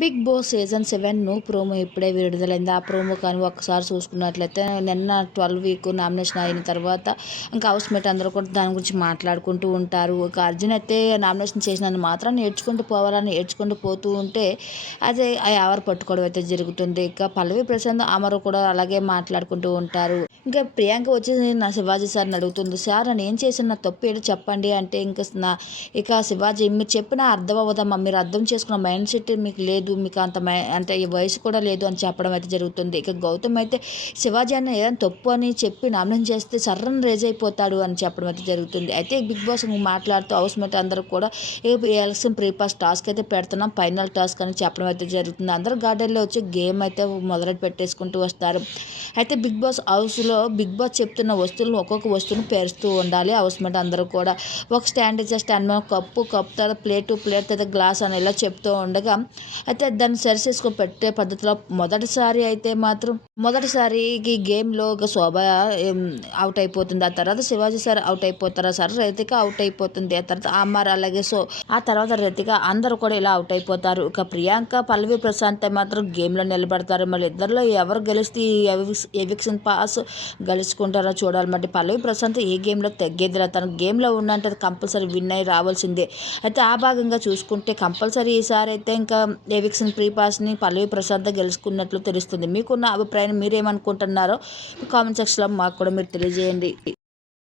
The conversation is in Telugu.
బిగ్ బాస్ సీజన్ 7 ప్రోమో ఇప్పుడే విడుదలైంది. ఆ ప్రోమో కానీ ఒక్కసారి చూసుకున్నట్లయితే నిన్న 12 వీక్ నామినేషన్ అయిన తర్వాత ఇంకా హౌస్ మేట్ అందరూ కూడా దాని గురించి మాట్లాడుకుంటూ ఉంటారు. ఒక అర్జున్ అయితే నామినేషన్ చేసినందుకు మాత్రం నేర్చుకుంటూ పోవాలని ఏడ్చుకుంటూ పోతూ ఉంటే అదే ఆ ఎవరు పట్టుకోవడం అయితే జరుగుతుంది. ఇక పల్లవి ప్రశాంత్ అమరు కూడా అలాగే మాట్లాడుకుంటూ ఉంటారు. ఇంకా ప్రియాంక వచ్చి నా శివాజీ సార్ని అడుగుతుంది. సార్ నేను ఏం చేసిన నా తప్పు ఏంటో చెప్పండి అంటే ఇక శివాజీ మీరు చెప్పినా అర్థం అవ్వదమ్మా, మీరు అర్థం చేసుకున్న మైండ్ సెట్ మీకు లేదు, మీకు అంటే ఈ వయసు కూడా లేదు అని చెప్పడం అయితే జరుగుతుంది. ఇక గౌతమ్ అయితే శివాజీ అన్న ఏదైనా తప్పు అని చెప్పి నామినేషన్ చేస్తే సర్రని రేజ్ అయిపోతాడు అని చెప్పడం అయితే జరుగుతుంది. అయితే బిగ్ బాస్ మాట్లాడుతూ హౌస్ మేట్ అందరూ కూడా ఎలక్షన్ ప్రీపాస్ టాస్క్ అయితే పెడుతున్నాం, ఫైనల్ టాస్క్ అని చెప్పడం అయితే జరుగుతుంది. అందరూ గార్డెన్లో వచ్చి గేమ్ అయితే మొదలు పెట్టేసుకుంటూ వస్తారు. అయితే బిగ్ బాస్ హౌస్లో బిగ్ బాస్ చెప్తున్న వస్తువులను ఒక్కొక్క వస్తువును పేరుస్తూ ఉండాలి హౌస్ మేట్ అందరూ కూడా. ఒక స్టాండ్ ఇచ్చే స్టాండ్ మీద కప్పు తర్వాత ప్లేట్ తర్వాత గ్లాస్ అని ఇలా చెప్తూ ఉండగా అయితే దాన్ని సరిచేసుకో పెట్టే పద్ధతిలో మొదటిసారి ఈ గేమ్లో ఒక శోభ అవుట్ అయిపోతుంది. ఆ తర్వాత శివాజీ సార్ అవుట్ అయిపోతారు. సార్ రతిక అవుట్ అయిపోతుంది. ఆ తర్వాత అమ్మారు అలాగే ఆ తర్వాత రతిక అందరూ కూడా ఇలా అవుట్ అయిపోతారు. ఇక ప్రియాంక పల్లవి ప్రశాంత్ మాత్రం గేమ్లో నిలబడతారు. మళ్ళీ ఇద్దరిలో ఎవరు గెలిస్తే ఎవిక్షన్ పాస్ గెలుచుకుంటారో చూడాలి. మరి పల్లవి ప్రశాంత్ ఏ గేమ్లో తగ్గేదిలా, తన గేమ్లో ఉన్నంటే కంపల్సరీ విన్ అయి రావాల్సిందే. అయితే ఆ భాగంగా చూసుకుంటే కంపల్సరీ ఈసారి అయితే ఇంకా ఎవిక్షన్ ప్రీ పాస్ని పల్లవి ప్రశాంత్ గెలుచుకున్నట్లు తెలుస్తుంది. మీకున్న అభిప్రాయాన్ని మీరేమనుకుంటున్నారో కామెంట్ సెక్షన్లో మాకు కూడా మీరు తెలియజేయండి.